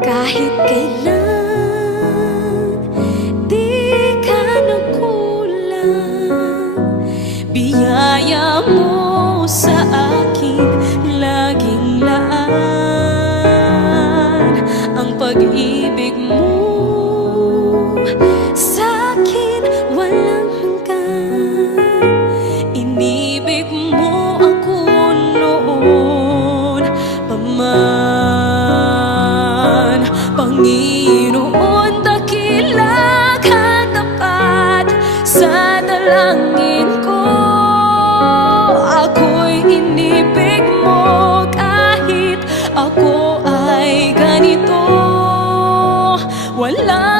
Kahit kailan di ka nagkulang, biyaya mo sa akin laging laan. Ang pag-ibig mo sa'kin walang hanggan. Inibig mo ako noon pa man. Panginoon, dakila ka tapat sa dalangin ko. Ako'y inibig mo kahit ako ay ganito. Wala